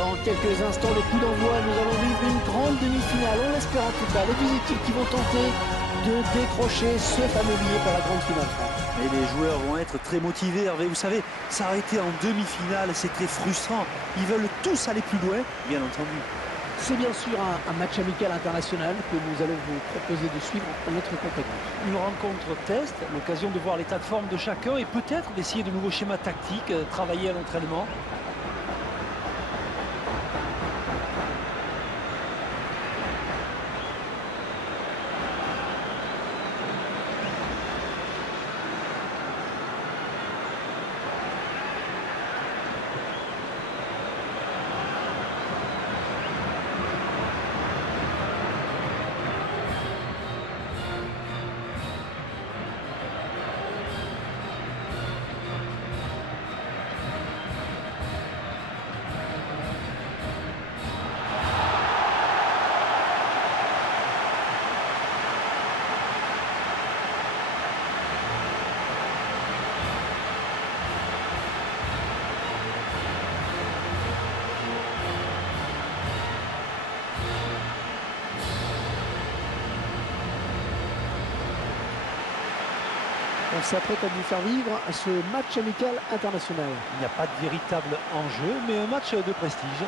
Dans quelques instants, le coup d'envoi, nous allons vivre une grande demi-finale. On l'espère en tout cas. Les deux équipes qui vont tenter de décrocher ce fameux billet pour la grande finale. Et les joueurs vont être très motivés, Hervé. Vous savez, s'arrêter en demi-finale, c'est très frustrant. Ils veulent tous aller plus loin, bien entendu. C'est bien sûr un match amical international que nous allons vous proposer de suivre en notre compétence. Une rencontre test, l'occasion de voir l'état de forme de chacun et peut-être d'essayer de nouveaux schémas tactiques, travailler à l'entraînement. On s'apprête à vous faire vivre ce match amical international. Il n'y a pas de véritable enjeu, mais un match de prestige.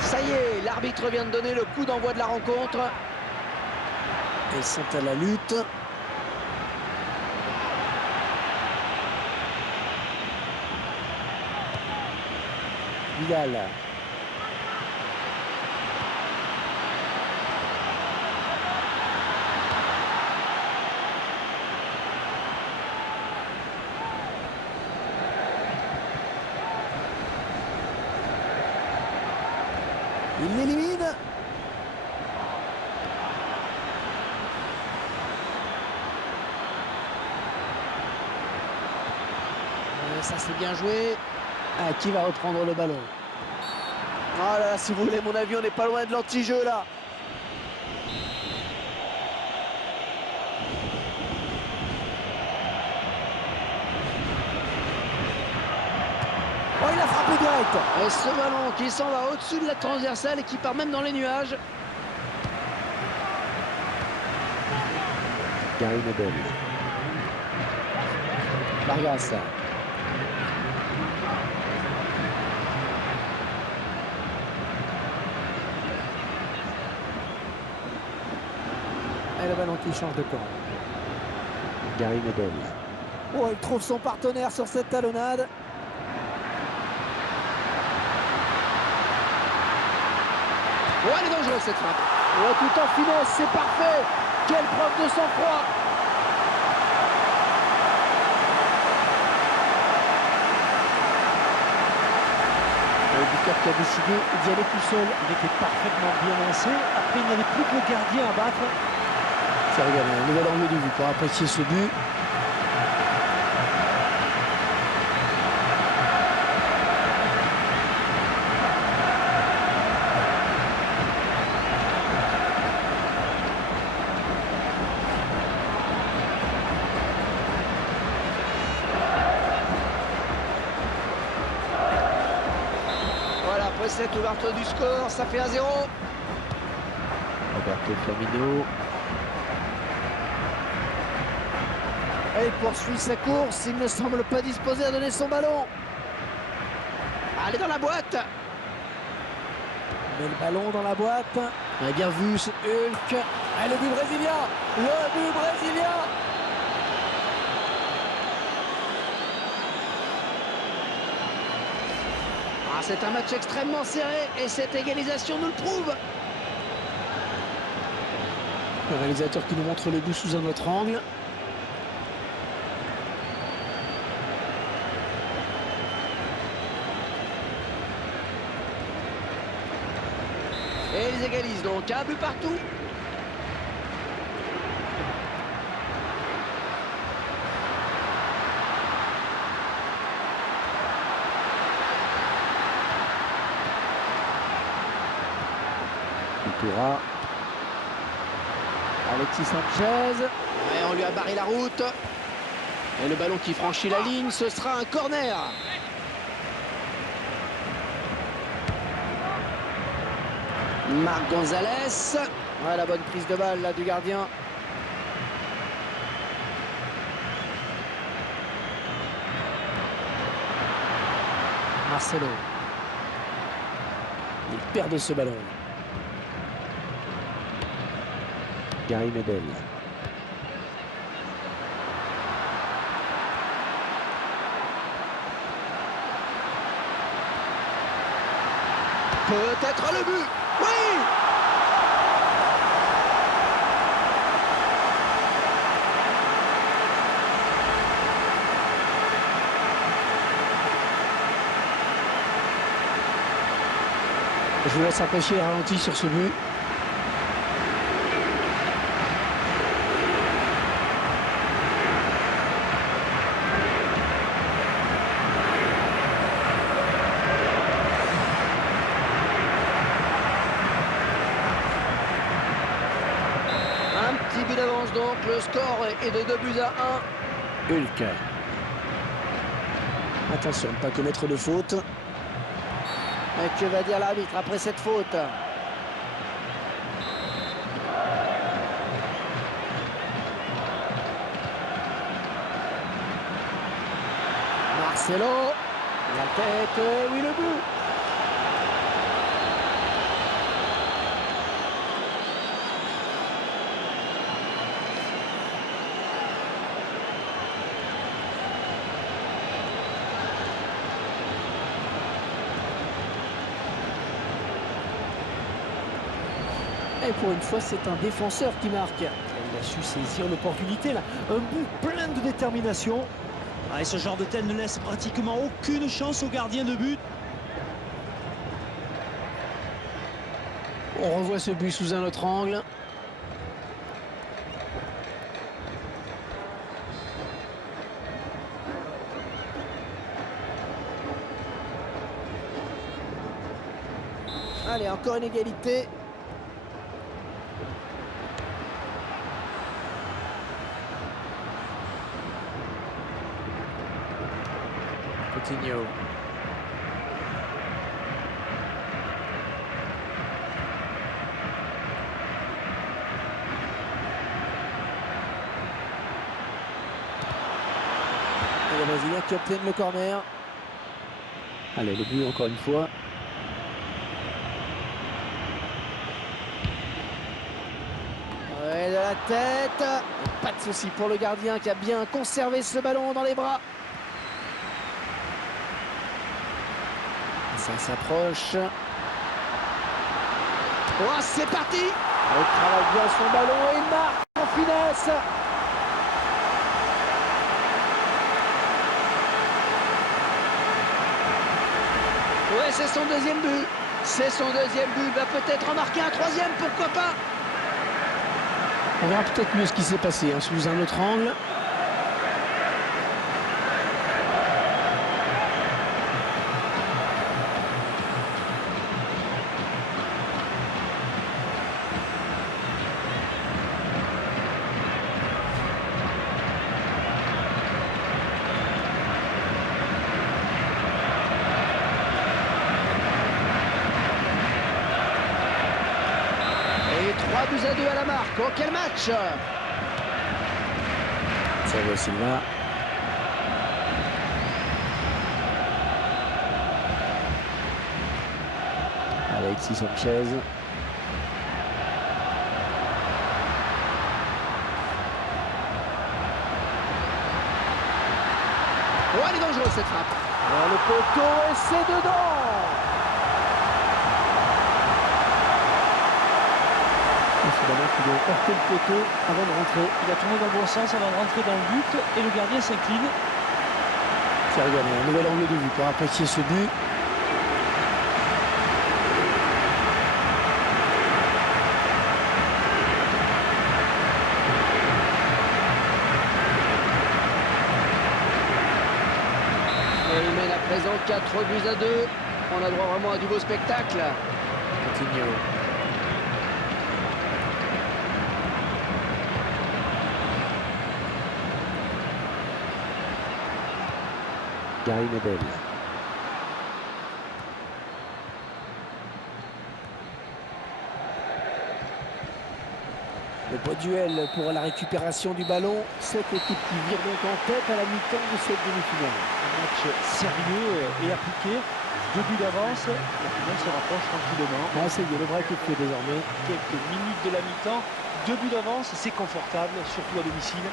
Ça y est, l'arbitre vient de donner le coup d'envoi de la rencontre. Elles sont à la lutte. Vidal. Il l'élimine. Ça c'est bien joué. Ah, qui va reprendre le ballon? Oh là, si vous voulez mon avis, on n'est pas loin de l'anti-jeu là. Oh, il a frappé direct. Et ce ballon qui s'en va au-dessus de la transversale et qui part même dans les nuages. Gary Medel. Vargas. Et le ballon qui change de camp. Gary Medel. Oh, il trouve son partenaire sur cette talonnade. Oh, elle est dangereuse cette frappe. Oh, tout en finesse, c'est parfait. Quelle preuve de sang-froid. Le buteur qui a décidé d'y aller tout seul. Il était parfaitement bien lancé. Après, il n'y avait plus que le gardien à battre. Ça regarde un nouvel angle de vue pour apprécier ce but. Après cette ouverture du score, ça fait 1-0. Roberto Flamino. Et il poursuit sa course, il ne semble pas disposé à donner son ballon. Allez dans la boîte. Met le ballon dans la boîte. On a bien vu ce Hulk. Et le but brésilien. Le but brésilien. Ah, c'est un match extrêmement serré et cette égalisation nous le prouve. Le réalisateur qui nous montre le but sous un autre angle. Et ils égalisent donc un but partout. Cultura. Alexis Sanchez. Et on lui a barré la route. Et le ballon qui franchit la ligne, ce sera un corner. Marc Gonzalez. Ouais, la bonne prise de balle là du gardien. Marcelo. Il perd de ce ballon. Gary Medel. Peut-être le but. Oui! Je vous laisse apprécier le ralenti sur ce but. Un petit but d'avance donc, le score est de 2-1. Hulk. Attention de ne pas commettre de faute. Et que va dire l'arbitre après cette faute? Marcelo. La tête, oui le but. Et pour une fois, c'est un défenseur qui marque. Il a su saisir l'opportunité là. Un but plein de détermination. Ah, et ce genre de tel ne laisse pratiquement aucune chance au gardien de but. On revoit ce but sous un autre angle. Allez, encore une égalité. Coutinho. Et les Brésiliens qui obtiennent le corner. Allez, le but encore une fois. Ouais, de la tête. Pas de souci pour le gardien qui a bien conservé ce ballon dans les bras. Ça s'approche. Oh, c'est parti! Il travaille bien son ballon et il marque en finesse. Ouais, c'est son deuxième but. C'est son deuxième but. Il va peut-être en marquer un troisième, pourquoi pas? On verra peut-être mieux ce qui s'est passé hein, sous un autre angle. Et 3-2 à la marque. Oh, quel match! Thiago Silva. Alexis Sanchez. Oh, elle est dangereuse cette frappe. Dans le poteau et c'est dedans. C'est vraiment qu'il doit porter le poteau avant de rentrer. Il a tourné dans le bon sens avant de rentrer dans le but et le gardien s'incline. Tiens, regardez, un nouvel angle de vue pour apprécier ce but. Et il mène à présent 4-2. On a droit vraiment à du beau spectacle. Coutinho. Gary Medel. Le beau duel pour la récupération du ballon. Cette équipe qui vire donc en tête à la mi-temps de cette demi-finale. Un match sérieux et appliqué. 2 buts d'avance. La finale se rapproche tranquillement. Ah, c'est bien, le break est fait désormais. Quelques minutes de la mi-temps. 2 buts d'avance, c'est confortable, surtout à domicile.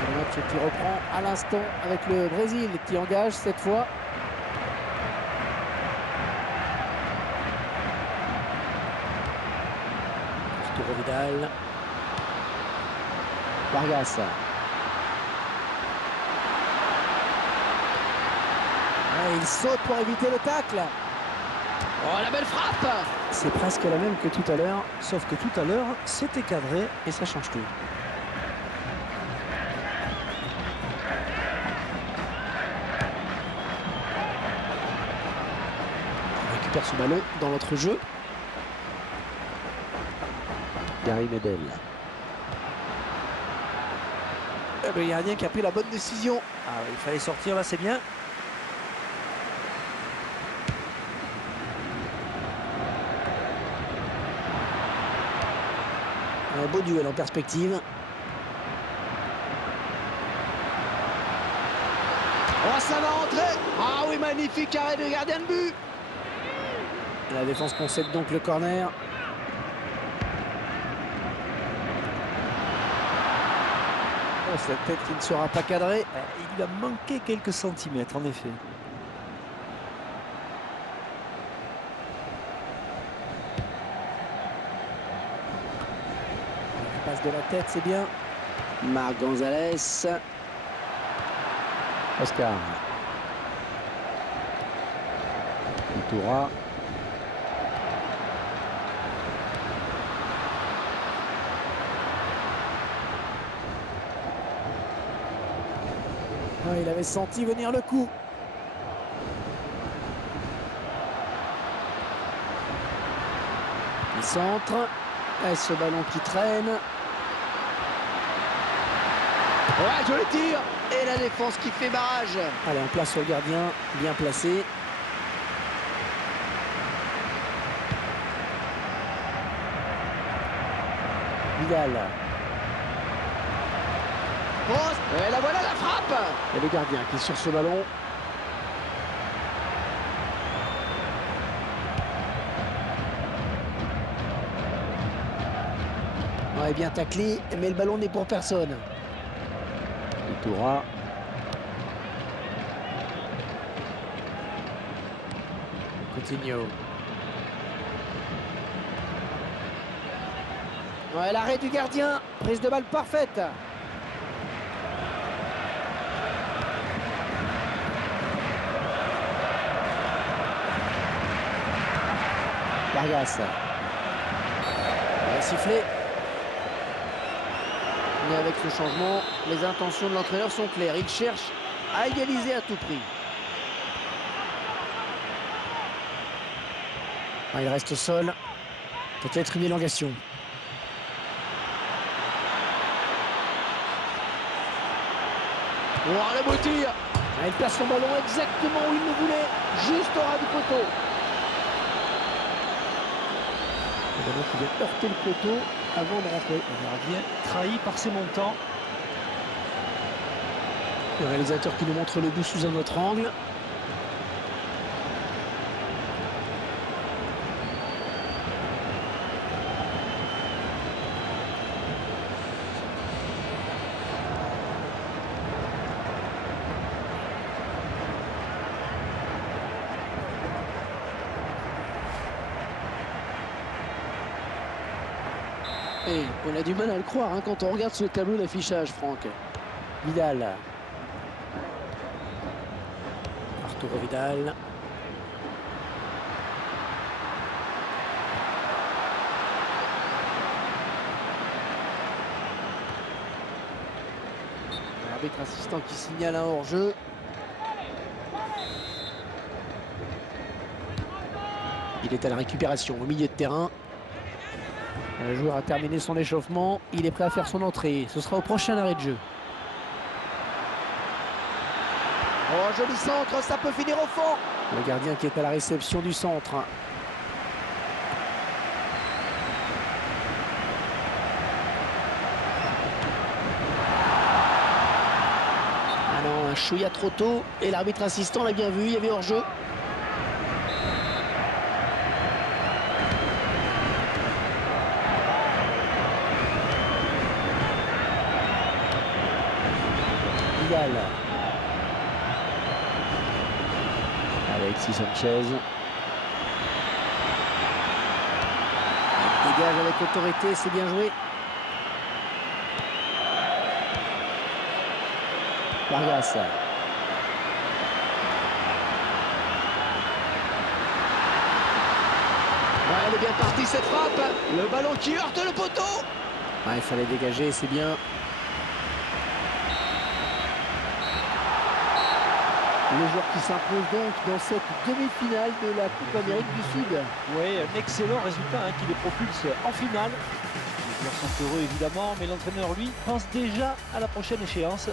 Le match qui reprend à l'instant avec le Brésil qui engage cette fois. Arturo Vidal. Vargas. Ah, il saute pour éviter le tacle. Oh, la belle frappe. C'est presque la même que tout à l'heure Sauf que tout à l'heure, c'était cadré. et ça change tout. On récupère ce ballon dans notre jeu. Gary Medel. Le gardien qui a pris la bonne décision. Ah, il fallait sortir là, c'est bien. Un beau duel en perspective. Oh, ça va rentrer. Ah oui, magnifique arrêt de gardien de but. La défense concède donc le corner. Oh, cette tête qui ne sera pas cadrée. Il lui a manqué quelques centimètres, en effet. Il passe de la tête, c'est bien. Marc Gonzalez. Oscar. Toura. Ouais, il avait senti venir le coup. Il centre. Et ce ballon qui traîne. Ouais, joli tir. Et la défense qui fait barrage. Allez, en place sur le gardien. Bien placé. Vidal. Et la voilà la frappe. Et le gardien qui est sur ce ballon. Ouais, bien taclé, mais le ballon n'est pour personne. Toura. Coutinho. Ouais, l'arrêt du gardien. Prise de balle parfaite. Vargas. Il va siffler. Mais avec ce changement, les intentions de l'entraîneur sont claires. Il cherche à égaliser à tout prix. Ah, il reste au sol. Peut-être une élongation. Oh, le beau tir. Il place son ballon exactement où il le voulait, juste au ras du poteau. Le ballon qui vient heurter le poteau avant de rentrer. Le gardien trahi par ses montants. Le réalisateur qui nous montre le but sous un autre angle. Et on a du mal à le croire hein, quand on regarde ce tableau d'affichage, Franck. Vidal. Arturo Vidal. L'arbitre assistant qui signale un hors-jeu. Il est à la récupération au milieu de terrain. Le joueur a terminé son échauffement. Il est prêt à faire son entrée. Ce sera au prochain arrêt de jeu. Oh, joli centre, ça peut finir au fond. Le gardien qui est à la réception du centre. Ah non, un chouïa trop tôt. Et l'arbitre assistant l'a bien vu. Il y avait hors-jeu. Vidal. Alexis Sanchez. Il dégage avec autorité, c'est bien joué. Vargas. Elle est bien partie cette frappe. Le ballon qui heurte le poteau. Ouais, il fallait dégager, c'est bien. Le joueur qui s'impose donc dans cette demi-finale de la Coupe Amérique du Sud. Oui, un excellent résultat hein, qui les propulse en finale. Les joueurs sont heureux évidemment, mais l'entraîneur lui pense déjà à la prochaine échéance.